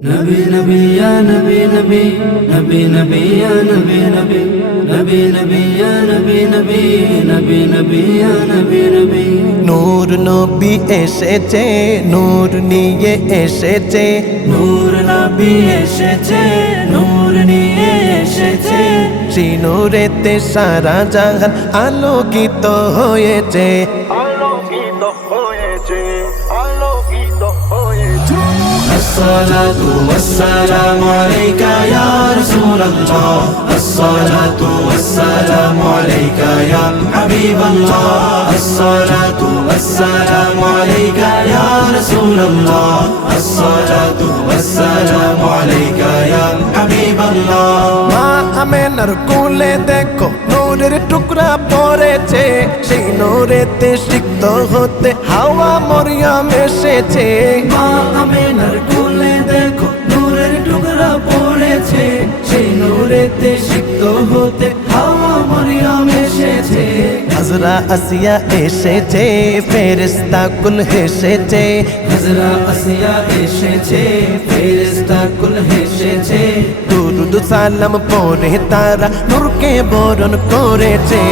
नबी नबी या नबी नबी नबी नबी या नबी नबी नबी नबी या नबी नबी नबी नबी या नबी नबी নূর নবী এসেছে নূর নিয়ে এসেছে নূর নবী এসেছে নূর নিয়ে এসেছে সেই নূরেতে সারা জাহান আলোকিত হয়েছে আলোকিত হয়েছে আলোকিত হয়েছে الصلاة والسلام عليك يا رسول الله الصلاة والسلام عليك يا حبيب الله الصلاة والسلام عليك يا رسول الله الصلاة والسلام عليك يا حبيب الله মা আমেনার কোলে দেখো নূরের টুকরা পড়েছে সেই নূরেতে সিক্ত হতে হাওয়া মরিয়ম এসেছে মা আমেনার কোলে দেখো নূরের টুকরা পড়েছে সেই নূরেতে সিক্ত হতে হাওয়া মরিয়ম এসেছে হাজরা আসিয়া এসেছে ফেরেশতা কুল হেসেছে হাজরা আসিয়া এসেছে ফেরেশতা কুল হেসেছে দুরুদ সালাম পড়ে তারা নূরকে বরণ করেছে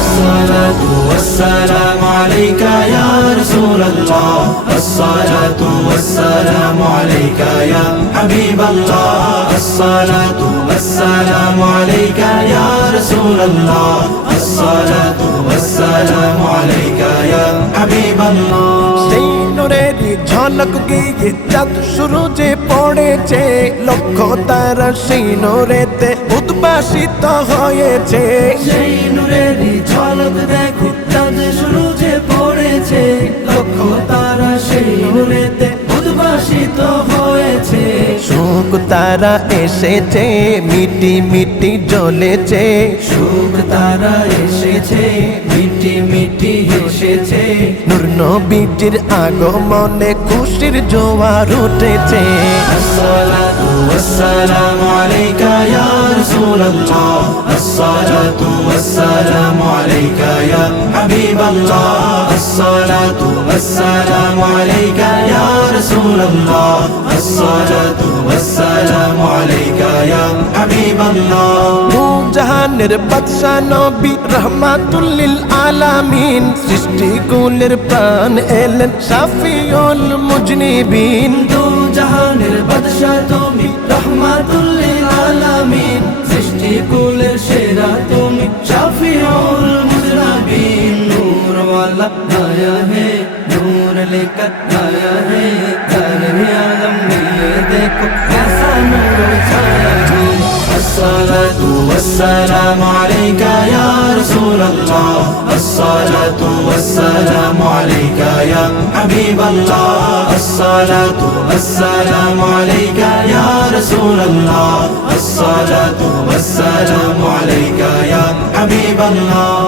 الصلاة والسلام عليك يا رسول الله الصلاة والسلام عليك يا حبيب الله الصلاة والسلام عليك يا رسول الله الصلاة والسلام عليك يا حبيب الله সেই নূরের ঝলক গিয়ে চাঁদ সূরজে পড়েছে লক্ষ তারা সেই নূরেতে উদ্ভাসিত হয়েছে সেই নূরেরই ঝলক দেখো চাঁদ সূরজে পড়েছে লক্ষ তারা সেই নূরেতে উদ্ভাসিত হয়েছে সুখ তারা এসেছে মিটি মিটি জ্বলেছে সুখ তারা এসেছে মিটি মিটি হেসেছে নূর নবীজির আগমনে খুশির জোয়ার উঠেছে الصلاة والسلام عليك يا رسول الله الصلاة والسلام عليك يا حبيب الله الصلاة والسلام عليك يا رسول الله الصلاة والسلام عليك يا حبيب الله জাহানের বাদশা নবী রহমাতুল লিল আলামিন সৃষ্টি কুলের প্রাণ এলেন শাফিউল মুজনিবিন দু জাহানের বাদশা তুমি রহমাতুল লিল আলামিন সৃষ্টি কুলের সেরা তুমি শাফিউল মুজনিবিন নূর वाला आया है नूर लेकर आया है सारे आलम में ये देखो कैसा नूर छाया है الصلاة والسلام عليك يا رسول الله الصلاة والسلام عليك يا حبيب الله الصلاة والسلام عليك يا رسول الله الصلاة والسلام عليك يا حبيب الله